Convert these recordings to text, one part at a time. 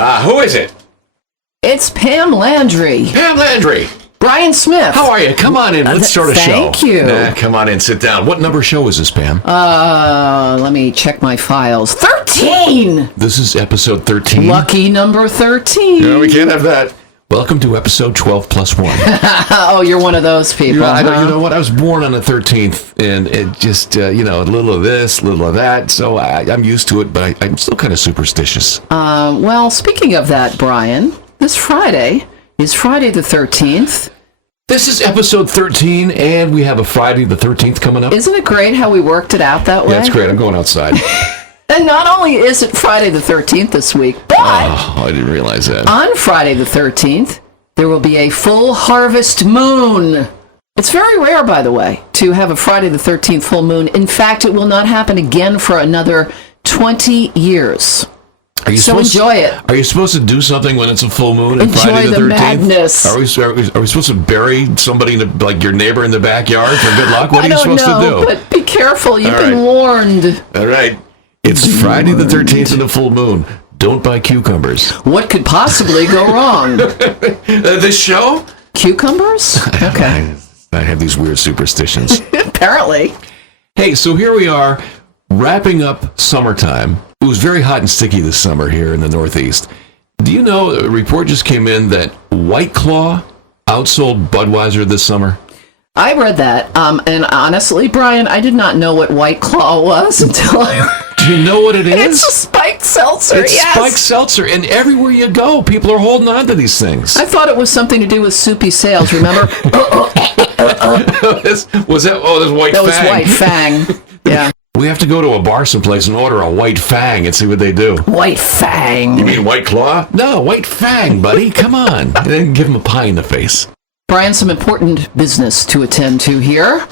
Who is it? It's Pam Landry. Pam Landry. Brian Smith. How are you? Come on in. Let's start a show. Thank you. Come on in. Sit down. What number show is this, Pam? Let me check my files. 13! This is episode 13. Lucky number 13. No, we can't have that. Welcome to episode 12 plus 1. Oh, you're one of those people. You know what? I was born on the 13th, and it just, a little of this, a little of that. So I'm used to it, but I'm still kind of superstitious. Well, speaking of that, Brian, this Friday is Friday the 13th. This is episode 13, and we have a Friday the 13th coming up. Isn't it great how we worked it out that way? Yeah, it's great. I'm going outside. And not only is it Friday the 13th this week, but I didn't realize that. On Friday the 13th, there will be a full harvest moon. It's very rare, by the way, to have a Friday the 13th full moon. In fact, it will not happen again for another 20 years. Enjoy it. Are you supposed to do something when it's a full moon and Friday the 13th? Madness. Are we supposed to bury somebody, like your neighbor in the backyard for good luck? What are you supposed to do? But be careful. You've been warned. All right. It's Friday the 13th and a full moon. Don't buy cucumbers. What could possibly go wrong? This show? Cucumbers? Okay. I have these weird superstitions. Apparently. Hey, so here we are, wrapping up summertime. It was very hot and sticky this summer here in the Northeast. Do you know, a report just came in that White Claw outsold Budweiser this summer? I read that, and honestly, Brian, I did not know what White Claw was until I... Do you know what it is? It's a spiked seltzer, It's spiked seltzer, and everywhere you go, people are holding on to these things. I thought it was something to do with soupy sales, remember? Was that... Oh, there's White Fang. That was White Fang, yeah. We have to go to a bar someplace and order a White Fang and see what they do. White Fang. You mean White Claw? No, White Fang, buddy. Come on. And then give him a pie in the face. Brian, some important business to attend to here.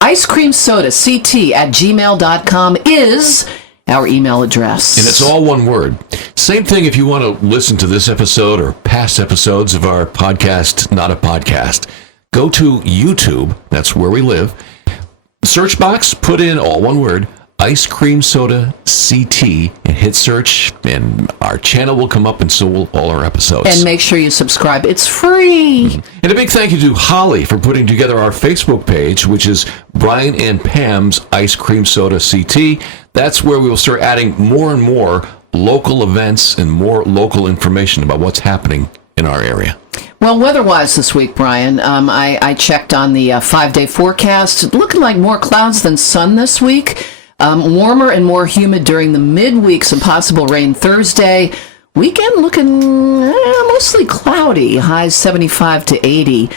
Ice cream soda, ct@gmail.com is our email address. And it's all one word. Same thing if you want to listen to this episode or past episodes of our podcast, Not a Podcast. Go to YouTube. That's where we live. Search box, put in all one word, Ice Cream Soda CT, and hit search, and our channel will come up, and so will all our episodes. And make sure you subscribe. It's free. Mm-hmm. And a big thank you to Holly for putting together our Facebook page, which is Brian and Pam's Ice Cream Soda CT. That's where we will start adding more and more local events and more local information about what's happening in our area. Well, weather-wise this week, Brian, I checked on the 5-day forecast. Looking like more clouds than sun this week. Warmer and more humid during the midweek. Some possible rain Thursday. Weekend looking mostly cloudy. Highs 75 to 80.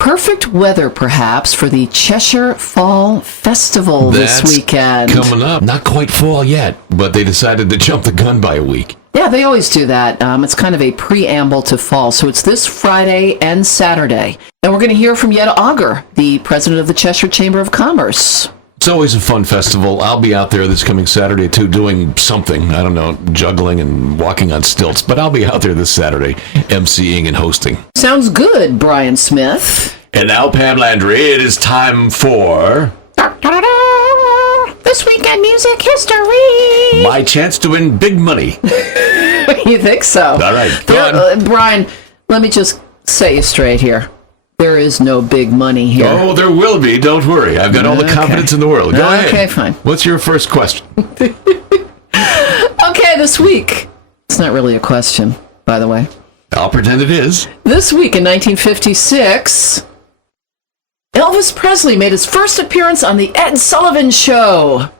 Perfect weather, perhaps, for the Cheshire Fall Festival this weekend. Coming up. Not quite fall yet, but they decided to jump the gun by a week. Yeah, they always do that. It's kind of a preamble to fall. So it's this Friday and Saturday. And we're going to hear from Yetta Auger, the president of the Cheshire Chamber of Commerce. It's always a fun festival. I'll be out there this coming Saturday, too, doing something. I don't know, juggling and walking on stilts. But I'll be out there this Saturday, emceeing and hosting. Sounds good, Brian Smith. And now, Pam Landry, it is time for... This Weekend Music History! My chance to win big money. You think so? All right, go on. Brian, let me just set you straight here. There is no big money here. Oh, there will be. Don't worry. I've got all the confidence in the world. Go ahead. Okay, fine. What's your first question? Okay, this week. It's not really a question, by the way. I'll pretend it is. This week in 1956, Elvis Presley made his first appearance on The Ed Sullivan Show.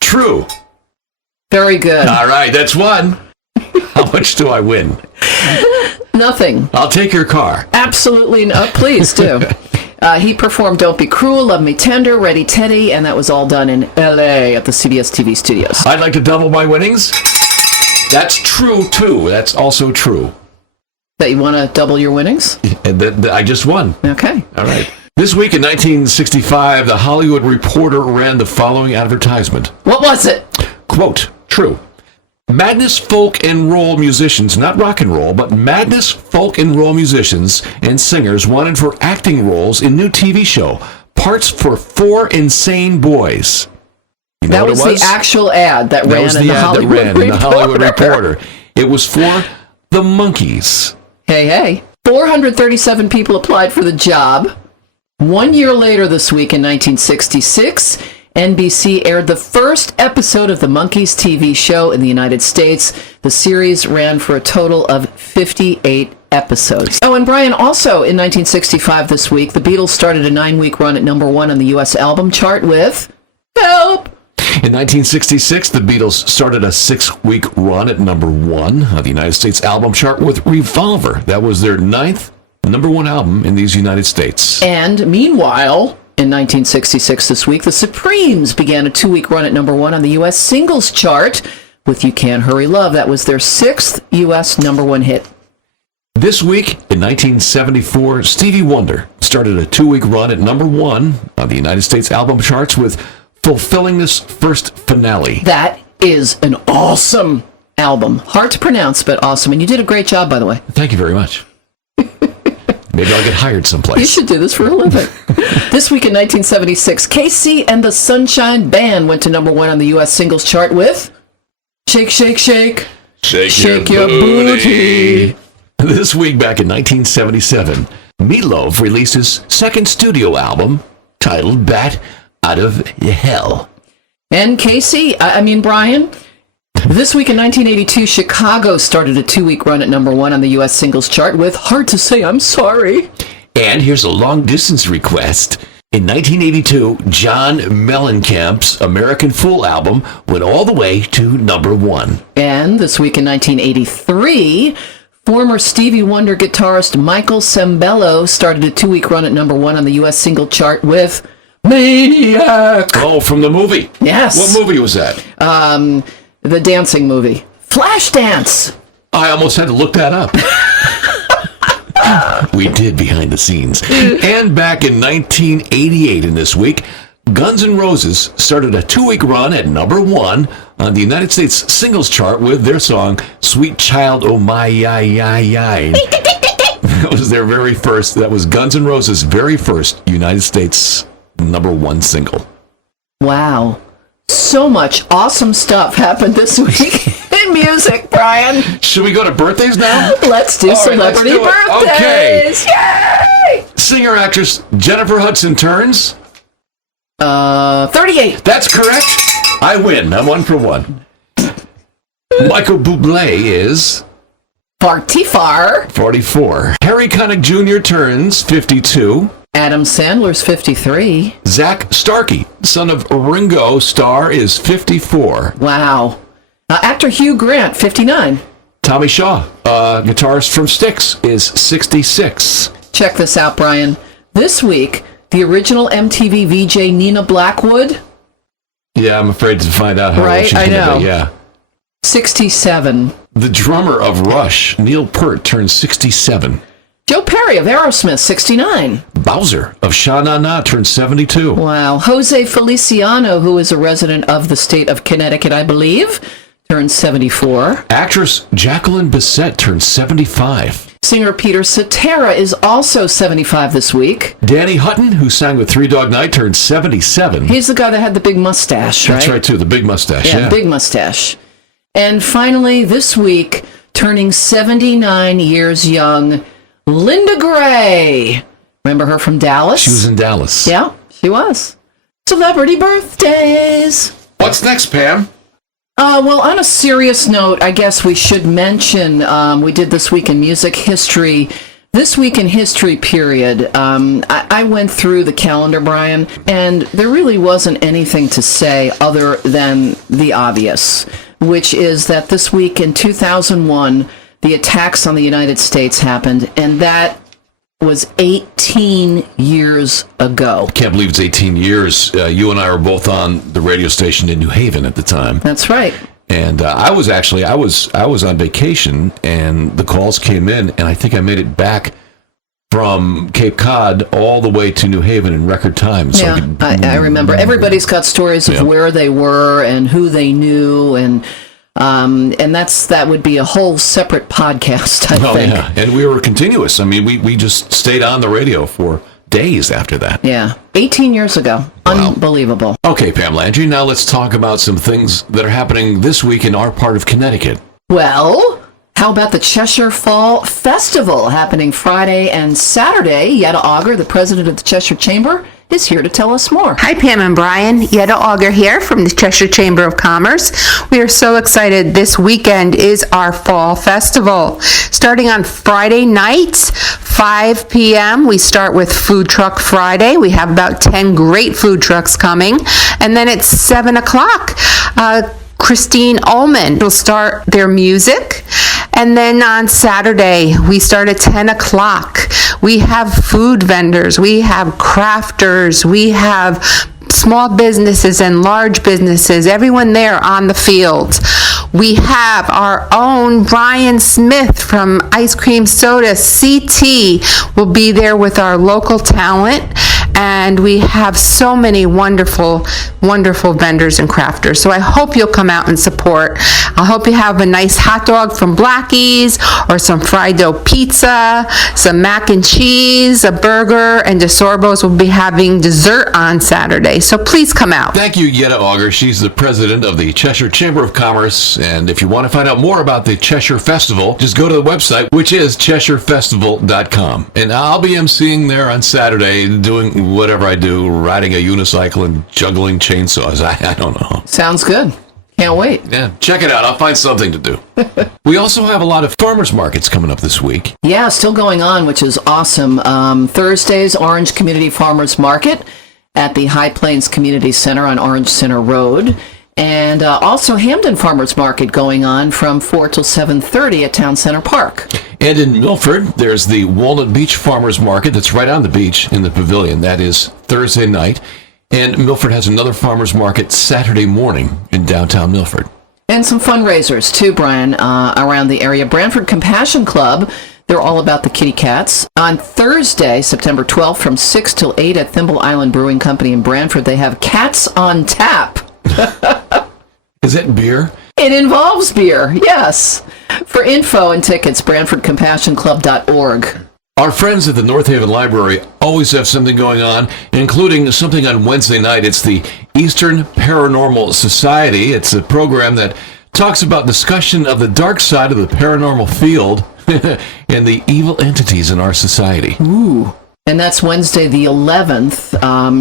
True. Very good. All right, that's one. How much do I win? Nothing. I'll take your car. Absolutely no. Please do. He performed Don't Be Cruel, Love Me Tender, Ready Teddy, and that was all done in L.A. at the CBS TV studios. I'd like to double my winnings. That's true, too. That's also true. That you want to double your winnings? I just won. Okay. All right. This week in 1965, The Hollywood Reporter ran the following advertisement. What was it? Quote, true. Madness folk and roll musicians, not rock and roll, but Madness folk and roll musicians and singers wanted for acting roles in new TV show. Parts for 4 insane boys. You know That what was it was? the actual ad that That ran was in the the ad that Hollywood ran in the Hollywood Reporter. Reporter. It was for the Monkees. Hey. 437 people applied for the job. 1 year later this week in 1966, NBC aired the first episode of the Monkees TV show in the United States. The series ran for a total of 58 episodes. Oh, and Brian, also in 1965 this week, the Beatles started a 9-week run at number 1 on the U.S. album chart with Help! In 1966, the Beatles started a 6-week run at number 1 on the United States album chart with Revolver. That was their 9th number 1 album in these United States. And meanwhile, in 1966 this week, the Supremes began a 2-week run at number 1 on the U.S. singles chart with You Can't Hurry Love. That was their 6th U.S. number 1 hit. This week, in 1974, Stevie Wonder started a 2-week run at number 1 on the United States album charts with Fulfilling This First Finale. That is an awesome album. Hard to pronounce, but awesome. And you did a great job, by the way. Thank you very much. Maybe I'll get hired someplace. You should do this for a living. This week in 1976, Casey and the Sunshine Band went to number 1 on the U.S. singles chart with Shake, Shake, Shake. Shake your booty. This week back in 1977, Meatloaf released his second studio album titled Bat Out of Hell. And Brian, this week in 1982, Chicago started a 2-week run at number 1 on the U.S. singles chart with Hard to Say I'm Sorry. And here's a long-distance request. In 1982, John Mellencamp's American Fool album went all the way to number 1. And this week in 1983, former Stevie Wonder guitarist Michael Sembello started a 2-week run at number 1 on the U.S. single chart with Maniac. Oh, from the movie? Yes. What movie was that? The dancing movie. Flashdance. I almost had to look that up. We did behind the scenes. And back in 1988 in this week, Guns N' Roses started a 2-week run at number 1 on the United States singles chart with their song, Sweet Child O' My Yi. That was their very first, that was Guns N' Roses' very first United States number 1 single. Wow. So much awesome stuff happened this week in music, Brian. Should we go to birthdays now? Let's do celebrity birthdays. Okay. Yay! Singer-actress Jennifer Hudson turns 38. That's correct. I win. I'm 1 for 1. Michael Bublé is 44. 44. Harry Connick Jr. turns 52. Adam Sandler's 53. Zach Starkey, son of Ringo Starr, is 54. Wow. Actor Hugh Grant, 59. Tommy Shaw, guitarist from Styx, is 66. Check this out, Brian. This week, the original MTV VJ Nina Blackwood. Yeah, I'm afraid to find out how old she's going to be. Yeah. 67. The drummer of Rush, Neil Peart, turns 67. Joe Perry of Aerosmith, 69. Bowser of Sha Na Na turns 72. Wow. Jose Feliciano, who is a resident of the state of Connecticut, I believe, turns 74. Actress Jacqueline Bisset turns 75. Singer Peter Cetera is also 75 this week. Danny Hutton, who sang with Three Dog Night, turns 77. He's the guy that had the big mustache, right? That's right, too. The big mustache. Yeah, big mustache. And finally, this week, turning 79 years young, Linda Gray. Remember her from Dallas? She was in Dallas. Yeah, she was. Celebrity birthdays. What's next, Pam? Well, on a serious note, I guess we should mention, we did This Week in Music History. This Week in History period, I went through the calendar, Brian, and there really wasn't anything to say other than the obvious, which is that this week in 2001, the attacks on the United States happened, and that was 18 years ago. Can't believe it's 18 years. You and I were both on the radio station in New Haven at the time. That's right. And I was on vacation, and the calls came in, and I think I made it back from Cape Cod all the way to New Haven in record time. So yeah, I remember. Everybody's got stories of where they were and who they knew, and that would be a whole separate podcast, I think. Yeah, and we were continuous. I mean, we just stayed on the radio for days after that. Yeah, 18 years ago. Wow. Unbelievable. Okay, Pam Landry, now let's talk about some things that are happening this week in our part of Connecticut. Well, how about the Cheshire Fall Festival happening Friday and Saturday? Yetta Auger, the president of the Cheshire Chamber, is here to tell us more. Hi, Pam and Brian. Yetta Auger here from the Cheshire Chamber of Commerce. We are so excited. This weekend is our Fall Festival. Starting on Friday nights, 5 p.m., we start with Food Truck Friday. We have about 10 great food trucks coming. And then at 7 o'clock, Christine Ullman will start their music. And then on Saturday, we start at 10 o'clock. We have food vendors, we have crafters, we have small businesses and large businesses, everyone there on the field. We have our own Brian Smith from Ice Cream Soda, CT, will be there with our local talent. And we have so many wonderful, wonderful vendors and crafters. So I hope you'll come out and support. I hope you have a nice hot dog from Blackie's or some fried dough pizza, some mac and cheese, a burger, and DeSorbo's will be having dessert on Saturday. So please come out. Thank you, Yetta Auger. She's the president of the Cheshire Chamber of Commerce. And if you want to find out more about the Cheshire Festival, just go to the website, which is CheshireFestival.com. And I'll be emceeing there on Saturday, doing whatever I do, riding a unicycle and juggling chainsaws. I don't know. Sounds good. Can't wait. Yeah, check it out. I'll find something to do. We also have a lot of farmers markets coming up this week. Yeah, still going on, which is awesome. Thursday's Orange Community Farmers Market at the High Plains Community Center on Orange Center Road. And also Hamden Farmers Market going on from 4 till 7:30 at Town Center Park. And in Milford, there's the Walnut Beach Farmers Market that's right on the beach in the pavilion. That is Thursday night. And Milford has another farmers market Saturday morning in downtown Milford. And some fundraisers, too, Brian, around the area. Branford Compassion Club, they're all about the kitty cats. On Thursday, September 12th, from 6 till 8 at Thimble Island Brewing Company in Branford, they have Cats on Tap. Is that beer? It involves beer, yes. For info and tickets, BranfordCompassionClub.org. Our friends at the North Haven Library always have something going on, including something on Wednesday night. It's the Eastern Paranormal Society. It's a program that talks about discussion of the dark side of the paranormal field and the evil entities in our society. Ooh. And that's Wednesday the 11th.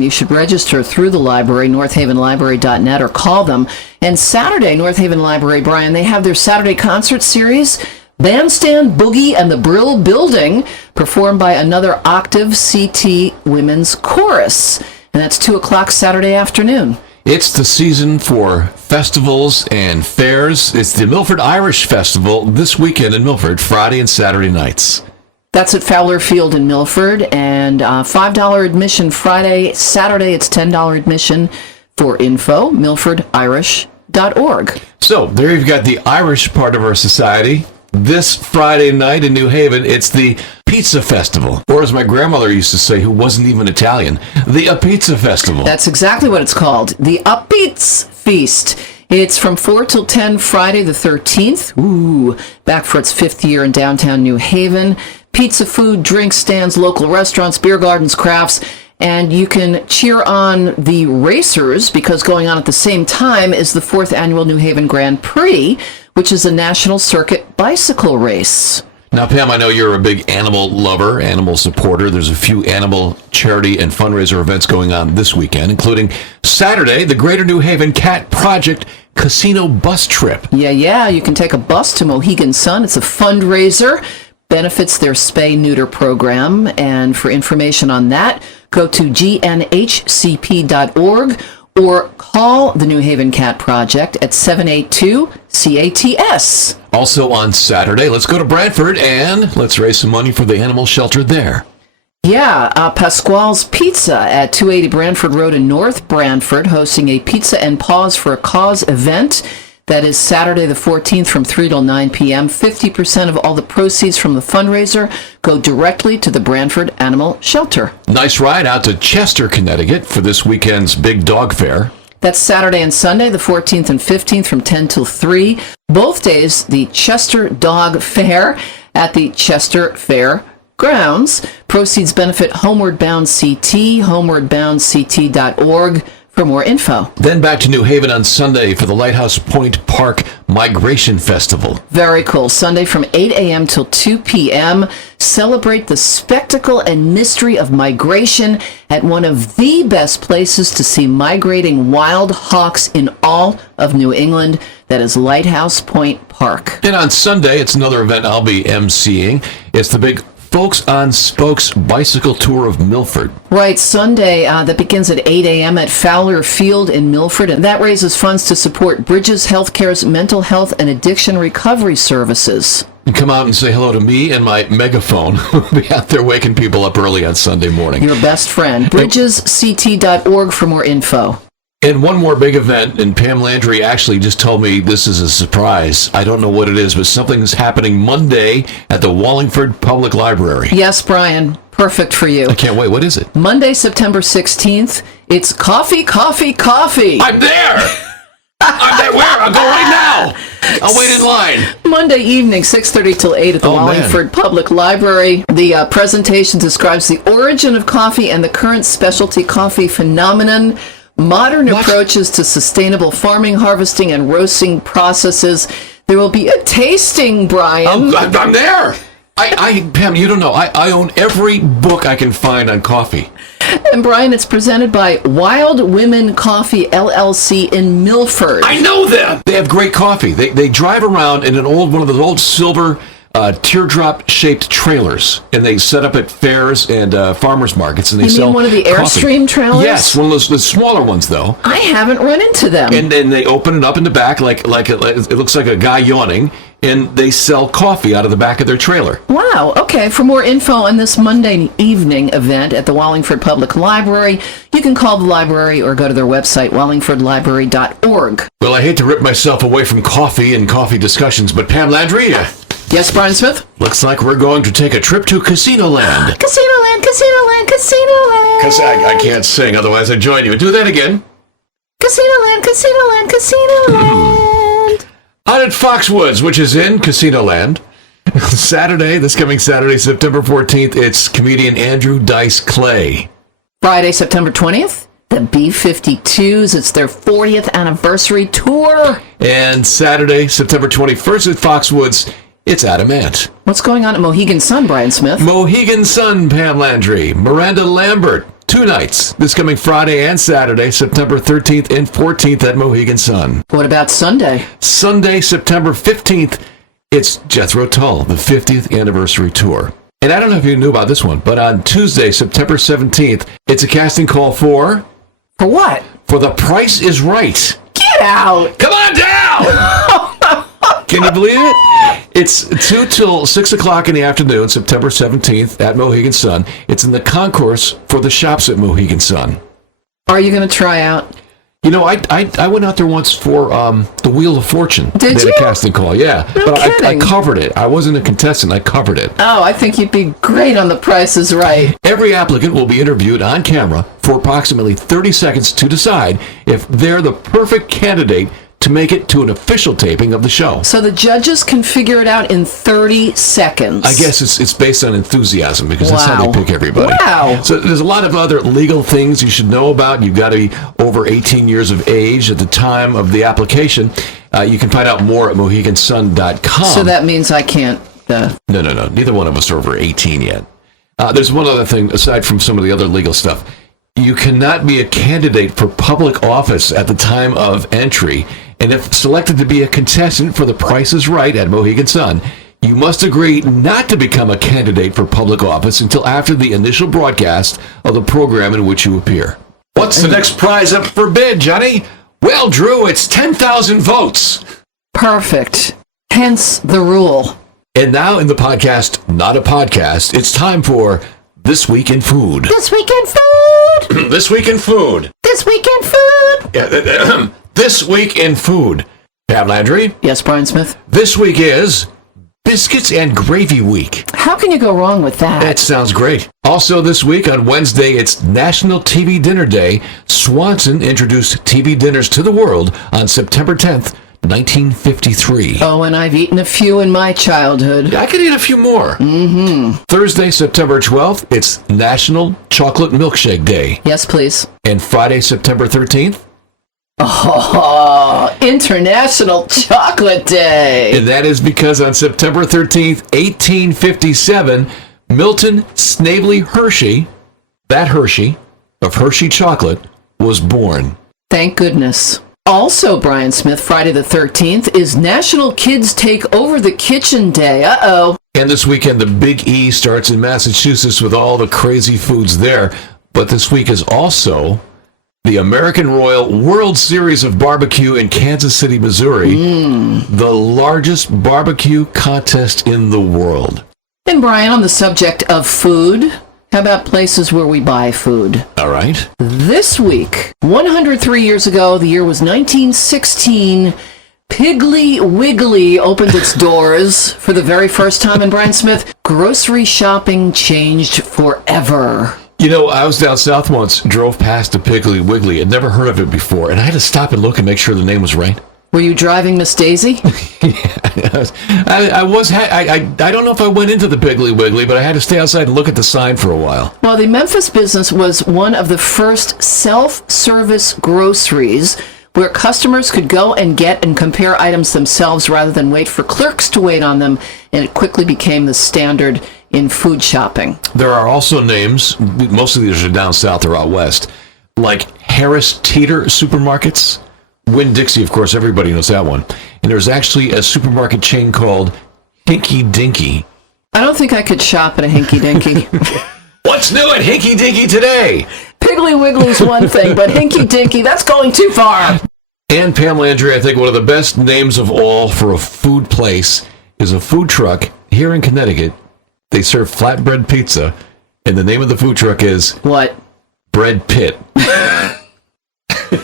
You should register through the library, northavenlibrary.net, or call them. And Saturday, North Haven Library, Brian, they have their Saturday concert series, Bandstand Boogie and the Brill Building, performed by another Octave CT Women's Chorus. And that's 2 o'clock Saturday afternoon. It's the season for festivals and fairs. It's the Milford Irish Festival this weekend in Milford, Friday and Saturday nights. That's at Fowler Field in Milford, and $5 admission Friday. Saturday, it's $10 admission. For info, milfordirish.org. So there you've got the Irish part of our society. This Friday night in New Haven, it's the Pizza Festival. Or as my grandmother used to say, who wasn't even Italian, the Pizza Festival. That's exactly what it's called, the Pizza Feast. It's from 4 till 10 Friday the 13th. Ooh, back for its 5th year in downtown New Haven. Pizza, food, drinks, stands, local restaurants, beer gardens, crafts, and you can cheer on the racers because going on at the same time is the 4th annual New Haven Grand Prix, which is a national circuit bicycle race. Now, Pam, I know you're a big animal lover, animal supporter. There's a few animal charity and fundraiser events going on this weekend, including Saturday, the Greater New Haven Cat Project Casino Bus Trip. Yeah, you can take a bus to Mohegan Sun. It's a fundraiser. Benefits their spay-neuter program. And for information on that, go to gnhcp.org or call the New Haven Cat Project at 782-CATS. Also on Saturday, let's go to Bradford and let's raise some money for the animal shelter there. Yeah, Pasquale's Pizza at 280 Branford Road in North Branford, hosting a Pizza and Paws for a Cause event. That is Saturday the 14th from 3 till 9 p.m. 50% of all the proceeds from the fundraiser go directly to the Branford Animal Shelter. Nice ride out to Chester, Connecticut for this weekend's Big Dog Fair. That's Saturday and Sunday, the 14th and 15th from 10 till 3. Both days, the Chester Dog Fair at the Chester Fair grounds. Proceeds benefit Homeward Bound CT, homewardboundct.org for more info. Then back to New Haven on Sunday for the Lighthouse Point Park Migration Festival. Very cool. Sunday from 8 a.m. till 2 p.m. Celebrate the spectacle and mystery of migration at one of the best places to see migrating wild hawks in all of New England. That is Lighthouse Point Park. And on Sunday, it's another event I'll be emceeing. It's the big Folks on Spokes Bicycle Tour of Milford. Right, Sunday, that begins at 8 a.m. at Fowler Field in Milford, and that raises funds to support Bridges Healthcare's mental health and addiction recovery services. And come out and say hello to me and my megaphone. We'll be out there waking people up early on Sunday morning. Your best friend. BridgesCT.org for more info. And one more big event, and Pam Landry actually just told me this is a surprise. I don't know what it is, but something's happening Monday at the Wallingford Public Library. Yes, Brian. Perfect for you. I can't wait. What is it? Monday, September 16th. It's coffee, coffee, coffee. I'm there! I'm there. Where? I'll go right now. I'll wait in line. Monday evening, 6:30 till 8 at the Wallingford Public Library. The presentation describes the origin of coffee and the current specialty coffee phenomenon. Modern approaches to sustainable farming, harvesting, and roasting processes. There will be a tasting, Brian. I'm there. Pam, you don't know. I own every book I can find on coffee. And Brian, it's presented by Wild Women Coffee LLC in Milford. I know them. They have great coffee. They drive around in one of those old silver teardrop-shaped trailers, and they set up at fairs and farmers markets, and they sell. You mean one of the Airstream trailers? Yes, one of those the smaller ones, though. I haven't run into them. And then they open it up in the back, like it looks like a guy yawning, and they sell coffee out of the back of their trailer. Wow. Okay. For more info on this Monday evening event at the Wallingford Public Library, you can call the library or go to their website, wallingfordlibrary.org. Well, I hate to rip myself away from coffee and coffee discussions, but Pam Landry. Yes, Brian Smith? Looks like we're going to take a trip to Casino Land. Casino Land, Casino Land, Casino Land. Because I can't sing, otherwise I'd join you. Do that again. Casino Land, Casino Land, Casino Land. Out at Foxwoods, which is in Casino Land. This coming Saturday, September 14th, it's comedian Andrew Dice Clay. Friday, September 20th, the B-52s. It's their 40th anniversary tour. And Saturday, September 21st at Foxwoods, it's Adam Ant. What's going on at Mohegan Sun, Brian Smith? Mohegan Sun, Pam Landry. Miranda Lambert. 2 nights. This coming Friday and Saturday, September 13th and 14th at Mohegan Sun. What about Sunday? Sunday, September 15th, it's Jethro Tull, the 50th anniversary tour. And I don't know if you knew about this one, but on Tuesday, September 17th, it's a casting call for... For what? For The Price is Right. Get out! Come on down! Can you believe it? It's 2 till 6 o'clock in the afternoon, September 17th at Mohegan Sun. It's in the concourse for the shops at Mohegan Sun. Are you going to try out? You know, I went out there once for the Wheel of Fortune. Did you? A casting call, yeah. No but kidding. I covered it. I wasn't a contestant. I covered it. Oh, I think you'd be great on The Price is Right. Every applicant will be interviewed on camera for approximately 30 seconds to decide if they're the perfect candidate to make it to an official taping of the show. So the judges can figure it out in 30 seconds. I guess it's based on enthusiasm, because that's how they pick everybody. Wow. So there's a lot of other legal things you should know about. You've got to be over 18 years of age at the time of the application. You can find out more at mohegansun.com. So that means I can't... No. Neither one of us are over 18 yet. There's one other thing, aside from some of the other legal stuff. You cannot be a candidate for public office at the time of entry, and if selected to be a contestant for The Price is Right at Mohegan Sun, you must agree not to become a candidate for public office until after the initial broadcast of the program in which you appear. What's the next prize up for bid, Johnny? Well, Drew, it's 10,000 votes. Perfect. Hence the rule. And now in the podcast, Not a Podcast, it's time for This Week in Food. This Week in Food! This Week in Food. This Week in Food! This Week in Food. Pam Landry? Yes, Brian Smith? This week is Biscuits and Gravy Week. How can you go wrong with that? That sounds great. Also this week on Wednesday, it's National TV Dinner Day. Swanson introduced TV dinners to the world on September 10th 1953. Oh, and I've eaten a few in my childhood. I could eat a few more. Thursday, September 12th, it's National Chocolate Milkshake Day. Yes, please. And Friday, September 13th, Oh, International Chocolate Day. and that is because on September 13th, 1857, Milton Snavely Hershey, that Hershey, of Hershey Chocolate, was born. Thank goodness. Also, Brian Smith, Friday the 13th is National Kids Take Over the Kitchen Day. Uh-oh. And this weekend, the Big E starts in Massachusetts with all the crazy foods there. But this week is also the American Royal World Series of Barbecue in Kansas City, Missouri, the largest barbecue contest in the world. And Brian, on the subject of food, how about places where we buy food? All right. This week, 103 years ago, the year was 1916, Piggly Wiggly opened its doors for the very first time. And Brian Smith, grocery shopping changed forever. You know, I was down south once, drove past a Piggly Wiggly. I'd never heard of it before, and I had to stop and look and make sure the name was right. Were you driving Miss Daisy? I don't know if I went into the Piggly Wiggly, but I had to stay outside and look at the sign for a while. Well, the Memphis business was one of the first self-service groceries where customers could go and get and compare items themselves rather than wait for clerks to wait on them, and it quickly became the standard in food shopping. There are also names, most of these are down south or out west, like Harris Teeter supermarkets. Winn-Dixie, of course, everybody knows that one. And there's actually a supermarket chain called Hinky Dinky. I don't think I could shop at a Hinky Dinky. What's new at Hinky Dinky today? Piggly Wiggly's one thing, but Hinky Dinky, that's going too far. And Pam Landry, I think one of the best names of all for a food place is a food truck here in Connecticut. They serve flatbread pizza, and the name of the food truck is... What? Bread Pit.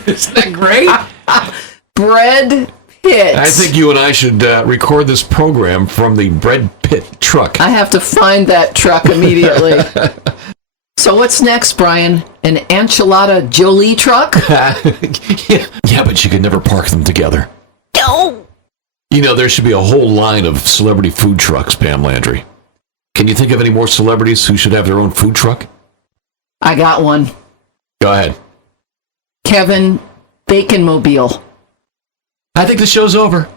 Isn't that great? Bread Pit. I think you and I should record this program from the Bread Pit truck. I have to find that truck immediately. So what's next, Brian? An enchilada Jolie truck? yeah, but you could never park them together. No. You know, there should be a whole line of celebrity food trucks, Pam Landry. Can you think of any more celebrities who should have their own food truck? I got one. Go ahead. Kevin Baconmobile. I think the show's over.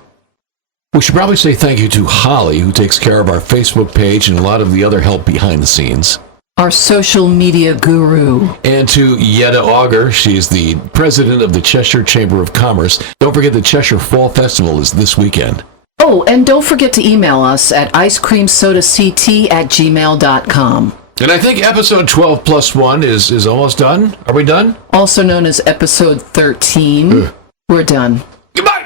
We should probably say thank you to Holly, who takes care of our Facebook page and a lot of the other help behind the scenes. Our social media guru. And to Yetta Auger, she's the president of the Cheshire Chamber of Commerce. Don't forget the Cheshire Fall Festival is this weekend. Oh, and don't forget to email us at icecreamsodact@gmail.com. And I think episode 12 plus 1 is almost done. Are we done? Also known as episode 13. We're done. Goodbye.